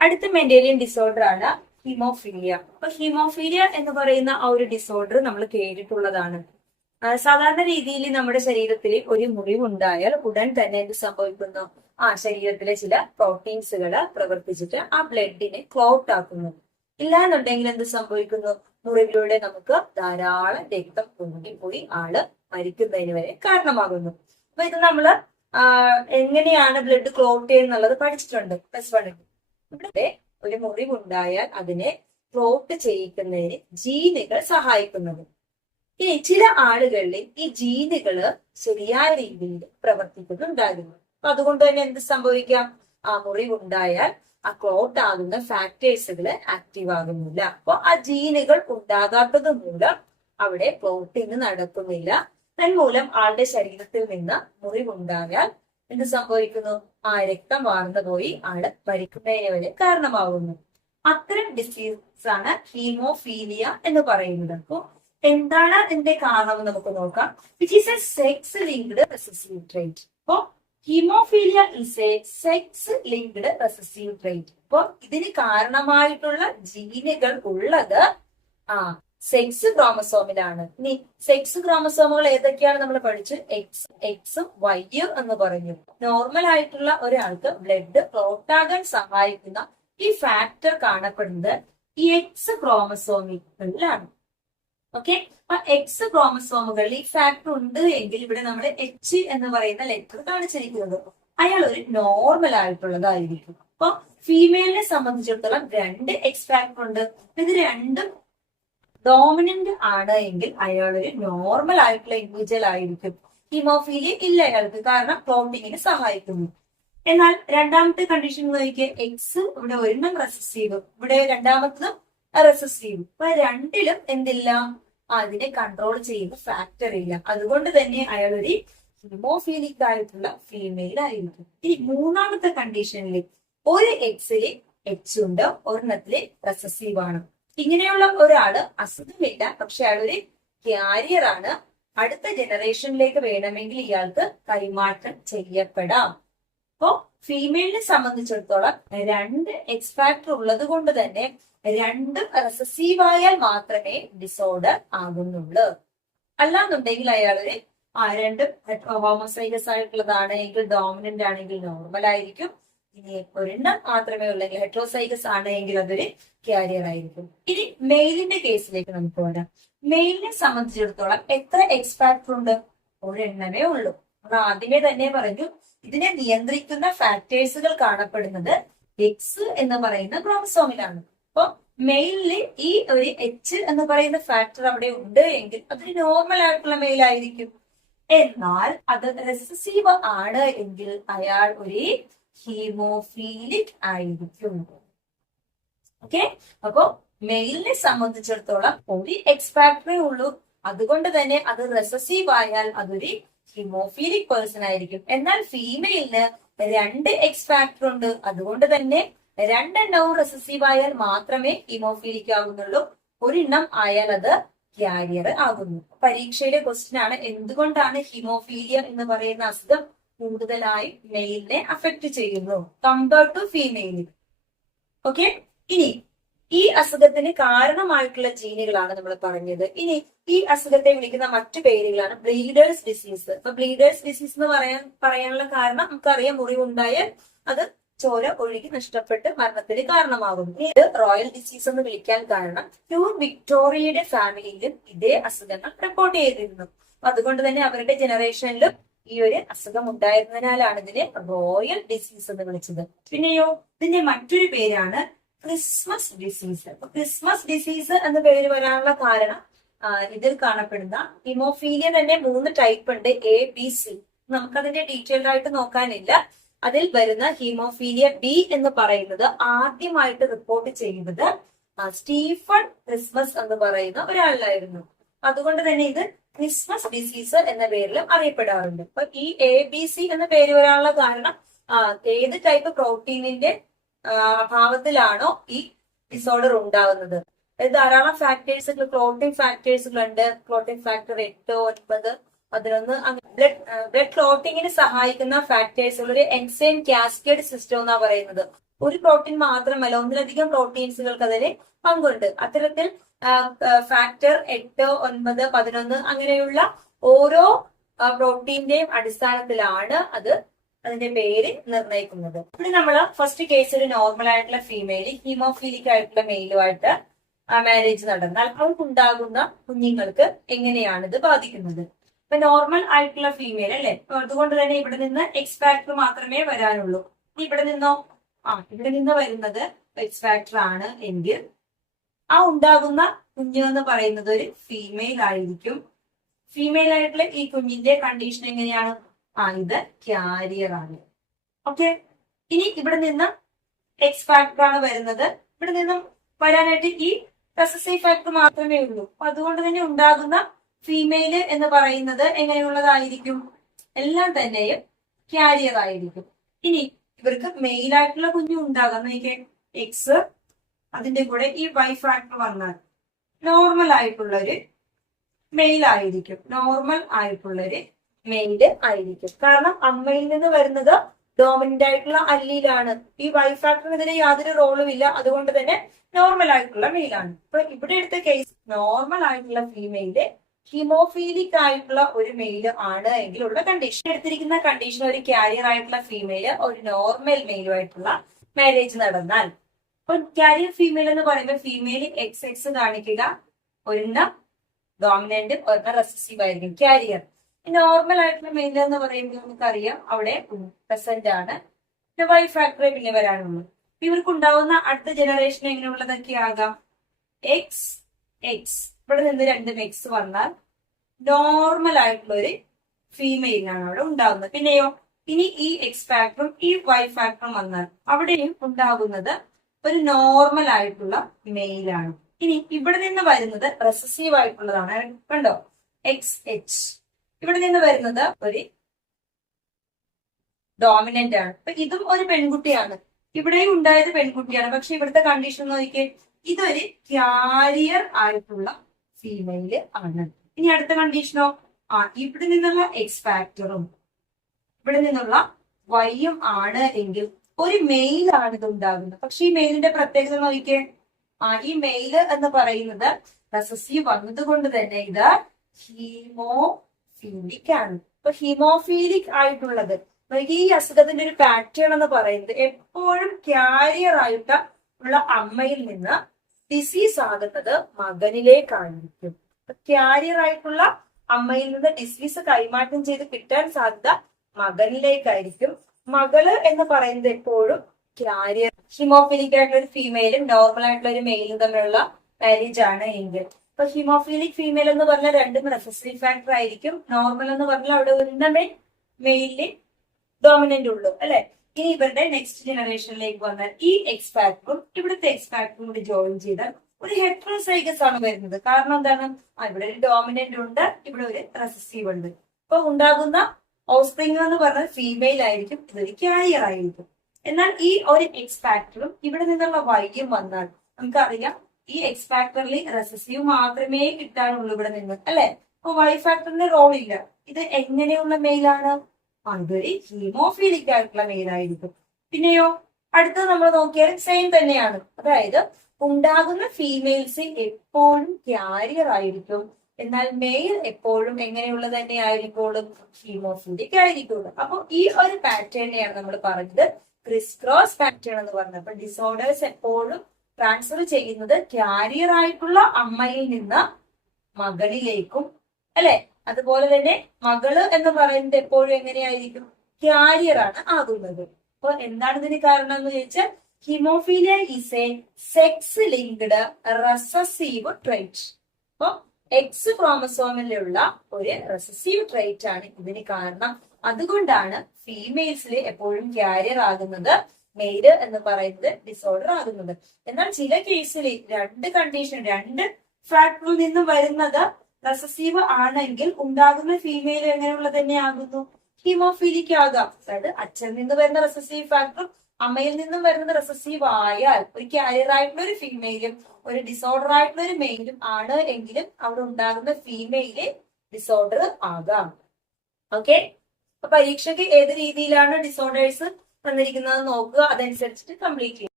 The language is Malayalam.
അടുത്ത മെന്റേലിയൻ ഡിസോർഡർ ആണ് ഹീമോഫീലിയ. അപ്പൊ ഹീമോഫീലിയ എന്ന് പറയുന്ന ആ ഒരു ഡിസോർഡർ നമ്മൾ കേട്ടിട്ടുള്ളതാണ്. സാധാരണ രീതിയിൽ നമ്മുടെ ശരീരത്തിൽ ഒരു മുറിവുണ്ടായാൽ ഉടൻ തന്നെ എന്ത് സംഭവിക്കുന്നു? ശരീരത്തിലെ ചില പ്രോട്ടീൻസുകൾ പ്രവർത്തിച്ചിട്ട് ആ ബ്ലഡിനെ ക്ലോട്ട് ആക്കുന്നു. ഇല്ലാന്നുണ്ടെങ്കിൽ എന്ത് സംഭവിക്കുന്നു? മുറിവിലൂടെ നമുക്ക് ധാരാളം രക്തം പൊങ്ങിപ്പോയി ആള് മരിക്കുന്നതിന് വരെ കാരണമാകുന്നു. അപ്പൊ ഇത് നമ്മള് എങ്ങനെയാണ് ബ്ലഡ് ക്ലോട്ട് ചെയ്യുന്നുള്ളത് പഠിച്ചിട്ടുണ്ട് +1. ഇവിടെ ഒരു മുറിവുണ്ടായാൽ അതിനെ ക്ലോട്ട് ചെയ്യിക്കുന്നതിന് ജീനുകൾ സഹായിക്കുന്നത്. ഇനി ചില ആളുകളിൽ ഈ ജീനുകള് ശരിയായ രീതിയിൽ പ്രവർത്തിക്കുന്നുണ്ടാകുന്നു. അപ്പൊ അതുകൊണ്ട് തന്നെ എന്ത് സംഭവിക്കാം? ആ മുറിവുണ്ടായാൽ ആ ക്ലോട്ട് ആകുന്ന ഫാക്ടേഴ്സുകൾ ആക്റ്റീവ് ആകുന്നില്ല. അപ്പൊ ആ ജീനുകൾ ഉണ്ടാകാത്തത് മൂലം അവിടെ ക്ലോട്ടിങ് നടക്കുന്നില്ല. തന്മൂലം ആളുടെ ശരീരത്തിൽ നിന്ന് മുറിവുണ്ടായാൽ എന്ത് സംഭവിക്കുന്നു? ആ രക്തം വാർന്നു പോയി ആള് മരിക്കുന്നതിന് വരെ കാരണമാകുന്നു. അത്തരം ഡിസീസ് ആണ് ഹീമോഫീലിയ എന്ന് പറയുന്നത്. അപ്പോ എന്താണ് ഇതിന്റെ കാരണം നമുക്ക് നോക്കാം. Which is a sex linked recessive trait. അപ്പോ haemophilia is a sex linked recessive trait. അപ്പോ ഇതിന് കാരണമായിട്ടുള്ള ജീനുകൾ ഉള്ളത് സെക്സ് ക്രോമസോമിലാണ്. ഇനി സെക്സ് ക്രോമസോമുകൾ ഏതൊക്കെയാണ് നമ്മൾ പഠിച്ചു? എക്സും വൈയും എന്ന് പറഞ്ഞു. നോർമൽ ആയിട്ടുള്ള ഒരാൾക്ക് ബ്ലഡ് ക്ലോട്ടാകാൻ സഹായിക്കുന്ന ഈ ഫാക്ടർ കാണപ്പെടുന്നത് ഈ എക്സ് ക്രോമസോമികളിലാണ്. ഓക്കെ, അപ്പൊ എക്സ് ക്രോമസോമുകളിൽ ഈ ഫാക്ടർ ഉണ്ട് എങ്കിൽ ഇവിടെ നമ്മൾ എച്ച് എന്ന് പറയുന്ന ലെറ്റർ കാണിച്ചിരിക്കുന്നത് അയാൾ ഒരു നോർമൽ ആയിട്ടുള്ളതായിരിക്കും. അപ്പൊ ഫീമെയിലിനെ സംബന്ധിച്ചിടത്തോളം 2 എക്സ് ഫാക്ടർ ഉണ്ട്. ഇത് രണ്ടും ഡോമിനന്റ് ആണ് എങ്കിൽ അയാൾ ഒരു നോർമൽ ആയിട്ടുള്ള ഇൻഡിവിജ്വൽ ആയിരിക്കും. ഹീമോഫീലിയ ഇല്ല അയാൾക്ക്, കാരണം ക്ലോട്ടിങ്ങിന് സഹായിക്കുന്നു. എന്നാൽ രണ്ടാമത്തെ കണ്ടീഷൻ നോക്കിയ എക്സ് ഇവിടെ ഒരെണ്ണം റെസസീവ്, ഇവിടെ രണ്ടാമത്തതും റെസസീവ്. അപ്പൊ രണ്ടിലും എന്തില്ല? അതിനെ കൺട്രോൾ ചെയ്യുന്ന ഫാക്ടർ ഇല്ല. അതുകൊണ്ട് തന്നെ അയാൾ ഒരു ഹീമോഫീലിക് ആയിട്ടുള്ള ഫീമെയിൽ ആയിരിക്കും. ഈ മൂന്നാമത്തെ കണ്ടീഷനിൽ ഒരു എക്സില് എച്ച് ഉണ്ട്, ഒരെണ്ണത്തില് റെസസീവ് ആണ്. ഇങ്ങനെയുള്ള ഒരാള് അസുഖമില്ല, പക്ഷെ അയാളൊരു ക്യാരിയർ ആണ്. അടുത്ത ജനറേഷനിലേക്ക് വേണമെങ്കിൽ ഇയാൾക്ക് കൈമാറ്റം ചെയ്യപ്പെടാം. അപ്പോ ഫീമെയിലിനെ സംബന്ധിച്ചിടത്തോളം 2 എക്സ് ഫാക്ടർ ഉള്ളത് കൊണ്ട് തന്നെ 2 റെസസീവ് ആയാൽ മാത്രമേ ഡിസോർഡർ ആകുന്നുള്ളൂ. അല്ലാന്നുണ്ടെങ്കിൽ അയാളൊരു 2 ഹോമോസൈഗസ് ആയിട്ടുള്ളതാണ് എങ്കിൽ, ഡോമിനന്റ് ആണെങ്കിൽ നോർമൽ ആയിരിക്കും. ഇനി ഒരെണ്ണം മാത്രമേ ഉള്ളെങ്കിൽ ഹെട്രോസൈഗസ് ആണെങ്കിൽ അതൊരു ക്യാരിയർ ആയിരിക്കും. ഇനി മെയിലിന്റെ കേസിലേക്ക് നമുക്ക് വരാം. മെയിലിനെ സംബന്ധിച്ചിടത്തോളം എത്ര എക്സ് ഫാക്ടർ ഉണ്ട്? ഒരെണ്ണമേ ഉള്ളൂ. നമ്മൾ ആദ്യമേ തന്നെ പറഞ്ഞു ഇതിനെ നിയന്ത്രിക്കുന്ന ഫാക്ടേഴ്സുകൾ കാണപ്പെടുന്നത് എക്സ് എന്ന് പറയുന്ന ക്രോമസോമിലാണ്. അപ്പൊ മെയിലില് ഈ ഒരു എച്ച് എന്ന് പറയുന്ന ഫാക്ടർ അവിടെ ഉണ്ട് എങ്കിൽ അതൊരു നോർമൽ ആയിട്ടുള്ള മെയിൽ ആയിരിക്കും. എന്നാൽ അത് റെസസീവ് ആണ് എങ്കിൽ അയാൾ ഒരു ഹീമോഫീലിക് ആയിരിക്കും. ഓക്കെ, അപ്പോ മെയിലിനെ സംബന്ധിച്ചിടത്തോളം ഒരു എക്സ് ഫാക്ടറേ ഉള്ളൂ. അതുകൊണ്ട് തന്നെ അത് റെസസീവ് ആയാൽ അതൊരു ഹീമോഫീലിക് പേഴ്സൺ ആയിരിക്കും. എന്നാൽ ഫീമെയിലിന് 2 എക്സ് ഫാക്ടർ ഉണ്ട്. അതുകൊണ്ട് തന്നെ 2 എണ്ണവും റെസസീവ് ആയാൽ മാത്രമേ ഹീമോഫീലിക് ആകുന്നുള്ളൂ. ഒരെണ്ണം ആയാൽ അത് ക്യാരിയർ ആകുന്നു. പരീക്ഷയിലെ ക്വസ്റ്റ്യൻ ആണ്, എന്തുകൊണ്ടാണ് ഹീമോഫീലിയ എന്ന് പറയുന്ന അസുഖം കൂടുതലായി മെയിലിനെ അഫക്ട് ചെയ്യുന്നു കമ്പയർഡ് ടു ഫീമെയിൽ? ഓക്കെ, ഇനി ഈ അസുഖത്തിന് കാരണമായിട്ടുള്ള ജീനുകളാണ് നമ്മൾ പറഞ്ഞത്. ഇനി ഈ അസുഖത്തെ വിളിക്കുന്ന മറ്റു പേരുകളാണ് ബ്ലീഡേഴ്സ് ഡിസീസ്. അപ്പൊ ബ്ലീഡേഴ്സ് ഡിസീസ് എന്ന് പറയാനുള്ള കാരണം നമുക്കറിയാം, മുറിവുണ്ടായാൽ അത് ചോര ഒഴുകി നഷ്ടപ്പെട്ട് മരണത്തിന് കാരണമാകുന്നു. ഇത് റോയൽ ഡിസീസ് എന്ന് വിളിക്കാൻ കാരണം ക്യൂൻ വിക്ടോറിയയുടെ ഫാമിലിയിലും ഇതേ അസുഖങ്ങൾ റിപ്പോർട്ട് ചെയ്തിരുന്നു. അതുകൊണ്ട് തന്നെ അവരുടെ ജനറേഷനിലും ഈ ഒരു അസുഖം ഉണ്ടായിരുന്നതിനാലാണ് ഇതിനെ റോയൽ ഡിസീസ് എന്ന് വിളിച്ചത്. പിന്നെയോ ഇതിന്റെ മറ്റൊരു പേരാണ് ക്രിസ്മസ് ഡിസീസ്. അപ്പൊ ക്രിസ്മസ് ഡിസീസ് എന്ന പേര് വരാനുള്ള കാരണം ഇതിൽ കാണപ്പെടുന്ന ഹീമോഫീലിയ തന്നെ 3 ടൈപ്പ് ഉണ്ട്, ABC. നമുക്കതിന്റെ ഡീറ്റെയിൽഡ് ആയിട്ട് നോക്കാനില്ല. അതിൽ വരുന്ന ഹീമോഫീലിയ ബി എന്ന് പറയുന്നത് ആദ്യമായിട്ട് റിപ്പോർട്ട് ചെയ്യുന്നത് സ്റ്റീഫൻ ക്രിസ്മസ് എന്ന് പറയുന്ന ഒരാളിലായിരുന്നു. അതുകൊണ്ട് തന്നെ ഇത് ക്രിസ്മസ് ഡിസീസ് എന്ന പേരിലും അറിയപ്പെടാറുണ്ട്. അപ്പൊ ഈ ABC എന്ന പേര് വരാനുള്ള കാരണം ഏത് ടൈപ്പ് പ്രോട്ടീനിന്റെ അഭാവത്തിലാണോ ഈ ഡിസോർഡർ ഉണ്ടാകുന്നത്. ധാരാളം ഫാക്ടേഴ്സുകൾ, ക്ലോട്ടിംഗ് ഫാക്ടേഴ്സുകളുണ്ട്. Clotting factor 8, 9, 11. ബ്ലഡ് ക്ലോട്ടിങ്ങിന് സഹായിക്കുന്ന ഫാക്ടേഴ്സുകൾ ഒരു എൻസൈം കാസ്കേഡ് സിസ്റ്റം എന്നാ പറയുന്നത്. ഒരു പ്രോട്ടീൻ മാത്രമല്ല, ഒന്നിലധികം പ്രോട്ടീൻസുകൾക്ക് അതിൽ പങ്കുണ്ട്. അത്തരത്തിൽ ഫാക്ടർ 8, 9, 11 അങ്ങനെയുള്ള ഓരോ പ്രോട്ടീന്റെയും അടിസ്ഥാനത്തിലാണ് അതിന്റെ പേര് നിർണ്ണയിക്കുന്നത്. ഇവിടെ നമ്മൾ ഫസ്റ്റ് കേസ് ഒരു നോർമൽ ആയിട്ടുള്ള ഫീമെയിൽ ഹീമോഫീലിക് ആയിട്ടുള്ള മെയിലുമായിട്ട് മാരേജ് നടന്നാൽ അവർക്കുണ്ടാകുന്ന കുഞ്ഞുങ്ങൾക്ക് എങ്ങനെയാണ് ഇത് ബാധിക്കുന്നത്. ഇപ്പൊ നോർമൽ ആയിട്ടുള്ള ഫീമെയിൽ അല്ലെ, അതുകൊണ്ട് തന്നെ ഇവിടെ നിന്ന് എക്സ് ഫാക്ടർ മാത്രമേ വരാനുള്ളൂ. ഇവിടെ നിന്നോ ഇവിടെ നിന്ന് വരുന്നത് എക്സ് ഫാക്ടർ ആണ് എങ്കിൽ ആ ഉണ്ടാകുന്ന കുഞ്ഞ് എന്ന് പറയുന്നത് ഒരു ഫീമെയിൽ ആയിരിക്കും. ഫീമെയിൽ ആയിട്ടുള്ള ഈ കുഞ്ഞിന്റെ കണ്ടീഷൻ എങ്ങനെയാണ്? ഇത് ക്യാരിയർ ആണ്. ഓക്കെ, ഇനി ഇവിടെ നിന്ന് എക്സ് ഫാക്ടർ ആണ് വരുന്നത്. ഇവിടെ നിന്നും വരാനായിട്ട് ഈ റെസസീവ് ഫാക്ടർ മാത്രമേ ഉള്ളൂ. അപ്പൊ അതുകൊണ്ട് തന്നെ ഉണ്ടാകുന്ന ഫീമെയില് എന്ന് പറയുന്നത് എങ്ങനെയുള്ളതായിരിക്കും? എല്ലാം തന്നെയും ക്യാരിയർ ആയിരിക്കും. ഇനി ഇവർക്ക് മെയിൽ ആയിട്ടുള്ള കുഞ്ഞു ഉണ്ടാകാം. നോക്കിയേ, എക്സ് അതിന്റെ കൂടെ ഈ വൈ ഫാക്ടർ വന്നാൽ നോർമൽ ആയിട്ടുള്ളൊരു മെയിൽ ആയിരിക്കും. നോർമൽ ആയിട്ടുള്ളൊരു മെയില് ആയിരിക്കും. കാരണം അമ്മയിൽ നിന്ന് വരുന്നത് ഡോമിനന്റ് ആയിട്ടുള്ള അല്ലീലാണ്. ഈ വൈ ഫാക്ടറിനെതിരെ യാതൊരു റോളും ഇല്ല. അതുകൊണ്ട് തന്നെ നോർമൽ ആയിട്ടുള്ള മെയിലാണ്. ഇപ്പൊ ഇവിടെ എടുത്ത കേസ് നോർമൽ ആയിട്ടുള്ള ഫീമെയില് ഹീമോഫീലിക് ആയിട്ടുള്ള ഒരു മെയില് ആണ് എങ്കിലുള്ള കണ്ടീഷൻ. എടുത്തിരിക്കുന്ന കണ്ടീഷൻ ഒരു ക്യാരിയർ ആയിട്ടുള്ള ഫീമെയില് ഒരു നോർമൽ മെയിലുമായിട്ടുള്ള മാരേജ് നടന്നാൽ, ഇപ്പൊ ക്യാരിയർ ഫീമെയിൽ എന്ന് പറയുമ്പോൾ ഫീമെയിൽ എക്സ് കാണിക്കുക, ഒരെണ്ണം ഡോമിനന്റ് ഒരെണ്ണം റെസസീവ് ആയിരിക്കും ക്യാരിയർ. നോർമൽ ആയിട്ടുള്ള മെയിൽ എന്ന് പറയുമ്പോൾ നമുക്കറിയാം അവിടെ പ്രസന്റ് ആണ്. വൈ ഫാക്ടറെ പിന്നെ വരാനുള്ളൂ. ഇവർക്ക് ഉണ്ടാവുന്ന അടുത്ത ജനറേഷൻ എങ്ങനെയുള്ളതൊക്കെ ആകാം? എക്സ് എക്സ് ഇവിടെ നിന്ന് രണ്ടും എക്സ് വന്നാൽ നോർമൽ ആയിട്ടുള്ള ഒരു ഫീമെയിലാണ് അവിടെ ഉണ്ടാകുന്നത്. പിന്നെയോ ഇനി ഈ എക്സ് ഫാക്ടറും ഈ വൈ ഫാക്ടറും വന്നാൽ അവിടെയും ഉണ്ടാകുന്നത് ഒരു നോർമൽ ആയിട്ടുള്ള മെയിലാണ്. ഇനി ഇവിടെ നിന്ന് വരുന്നത് റെസസീവ് ആയിട്ടുള്ളതാണ്. കണ്ടോ, എക്സ് എച്ച്. ഇവിടെ നിന്ന് വരുന്നത് ഒരു ഡോമിനന്റ് ആണ്. അപ്പൊ ഇതും ഒരു പെൺകുട്ടിയാണ്. ഇവിടെയും ഉണ്ടായത് പെൺകുട്ടിയാണ്. പക്ഷെ ഇവിടുത്തെ കണ്ടീഷൻ നോക്കിയേ, ഇതൊരു ക്യാരിയർ ആയിട്ടുള്ള ഫീമെയില് ആണ്. ഇനി അടുത്ത കണ്ടീഷനോ, ഇവിടെ നിന്നുള്ള എക്സ് ഫാക്ടറും ഇവിടെ നിന്നുള്ള വൈയും ആണ് എങ്കിൽ ഒരു മെയിലാണ് ഇത് ഉണ്ടാകുന്നത്. പക്ഷെ ഈ മെയിലിന്റെ പ്രത്യേകത നോക്കിയേ, ഈ മെയില് എന്ന് പറയുന്നത് റെസസീവ് വന്നത് കൊണ്ട് തന്നെ ഇത് ഹീമോഫീലിക് ആണ്. ഇപ്പൊ ഹീമോഫീലിക് ആയിട്ടുള്ളത് ഈ അസുഖത്തിന്റെ ഒരു പാറ്റേൺ എന്ന് പറയുന്നത് എപ്പോഴും ക്യാരിയർ ആയിട്ട് ഉള്ള അമ്മയിൽ നിന്ന് ഡിസീസ് ആകുന്നത് മകനിലേക്കായിരിക്കും. ക്യാരിയർ ആയിട്ടുള്ള അമ്മയിൽ നിന്ന് ഡിസീസ് കൈമാറ്റം ചെയ്ത് കിട്ടാൻ സാധ്യത മകനിലേക്കായിരിക്കും. മകള് എന്ന് പറയുന്നത് എപ്പോഴും ക്യാരിയർ. ഹിമോഫിലിക് ആയിട്ടുള്ള ഒരു ഫീമെയിലും നോർമൽ ആയിട്ടുള്ള ഒരു മെയിലും തമ്മിലുള്ള മാരേജ് ആണ് എങ്കിൽ, ഇപ്പൊ ഹിമോഫിലിക് ഫീമെയിൽ എന്ന് പറഞ്ഞാൽ രണ്ടും റെസസീവ് ഫാക്ടർ ആയിരിക്കും. നോർമൽ എന്ന് പറഞ്ഞാൽ അവിടെ ഒന്നമേ മെയിലിൽ ഡോമിനന്റ് ഉള്ളൂ അല്ലെ. ഇനി ഇവരുടെ നെക്സ്റ്റ് ജനറേഷനിലേക്ക് വന്നാൽ ഈ എക്സ് ഫാക്ടറും ഇവിടുത്തെ എക്സ് ഫാക്ടറും കൂടി ജോയിൻ ചെയ്താൽ ഒരു ഹെട്രോസൈഗസ് ആണ് വരുന്നത്. കാരണം എന്താണ്, ഇവിടെ ഒരു ഡോമിനന്റ് ഉണ്ട്, ഇവിടെ ഒരു റെസസീവ് ഉണ്ട്. ഇപ്പൊ ഉണ്ടാകുന്ന ഓഫ്സ്പ്രിംഗ് എന്ന് പറഞ്ഞാൽ ഫീമെയിൽ ആയിരിക്കും, ഇതൊരു ക്യാരിയർ ആയിരിക്കും. എന്നാൽ ഈ ഒരു എക്സ് ഫാക്ടറും ഇവിടെ നിന്നുള്ള വൈയും വന്നാൽ നമുക്കറിയാം ഈ എക്സ് ഫാക്ടറിൽ റെസസീവ് മാത്രമേ കിട്ടാനുള്ളൂ ഇവിടെ നിന്ന് അല്ലെ. അപ്പൊ വൈ ഫാക്ടറിന്റെ റോൾ ഇല്ല. ഇത് എങ്ങനെയുള്ള മെയിലാണ്? അതൊരു ഹീമോഫീലിക് ആയിട്ടുള്ള മെയിലായിരിക്കും. പിന്നെയോ അടുത്തത് നമ്മൾ നോക്കിയാൽ സെയിം തന്നെയാണ്. അതായത് ഉണ്ടാകുന്ന ഫീമെയിൽസ് എപ്പോഴും ക്യാരിയർ ആയിരിക്കും, എന്നാൽ മെയിൽ എപ്പോഴും എങ്ങനെയുള്ള തന്നെ ആയിരിക്കും? ഹീമോഫീലിക് ആയിരിക്കുള്ളൂ. അപ്പൊ ഈ ഒരു പാറ്റേണിനെയാണ് നമ്മൾ പറഞ്ഞത് ക്രിസ് ക്രോസ് പാറ്റേൺ എന്ന് പറഞ്ഞത്. അപ്പൊ ഡിസോർഡേഴ്സ് എപ്പോഴും ട്രാൻസ്ഫർ ചെയ്യുന്നത് ക്യാരിയർ ആയിട്ടുള്ള അമ്മയിൽ നിന്ന് മകളിലേക്കും അല്ലെ. അതുപോലെ തന്നെ മകള് എന്ന് പറയുന്നത് എപ്പോഴും എങ്ങനെയായിരിക്കും? ക്യാരിയർ ആണ് ആകുന്നത്. അപ്പൊ എന്താണ് ഇതിന് കാരണം എന്ന് ചോദിച്ചാൽ haemophilia is a sex linked recessive trait. അപ്പൊ എക്സ് ക്രോമസോമിലുള്ള ഒരു റെസസീവ് ട്രൈറ്റ് ആണ് ഇതിന് കാരണം. അതുകൊണ്ടാണ് ഫീമെയിൽസിൽ എപ്പോഴും ക്യാരിയർ ആകുന്നത്, മെയില് എന്ന് പറയുന്നത് ഡിസോർഡർ ആകുന്നത്. എന്നാൽ ചില കേസിൽ രണ്ട് കണ്ടീഷൻ, രണ്ട് ഫാക്ടറിൽ നിന്ന് വരുന്നത് റെസസീവ് ആണെങ്കിൽ ഉണ്ടാകുന്ന ഫീമെയിൽ എങ്ങനെയുള്ള തന്നെ ആകുന്നു? ഹീമോഫീലിക് ആകാം. അതായത് അച്ഛനിൽ നിന്ന് വരുന്ന റെസസീവ് ഫാക്ടറും അമ്മയിൽ നിന്നും വരുന്നത് റെസസീവ് ആയാൽ ഒരു ക്യാരിയർ ആയിട്ടുള്ള ഒരു ഫീമെയിലും ഒരു ഡിസോർഡർ ആയിട്ടുള്ള ഒരു മെയിലും ആണ് എങ്കിലും അവിടെ ഉണ്ടാകുന്ന ഫീമെയില് ഡിസോർഡർ ആകാം. ഓക്കെ, അപ്പൊ പരീക്ഷയ്ക്ക് ഏത് രീതിയിലാണ് ഡിസോർഡേഴ്സ് തന്നിരിക്കുന്നത് നോക്കുക, അതനുസരിച്ചിട്ട് കംപ്ലീറ്റ് ചെയ്യുക.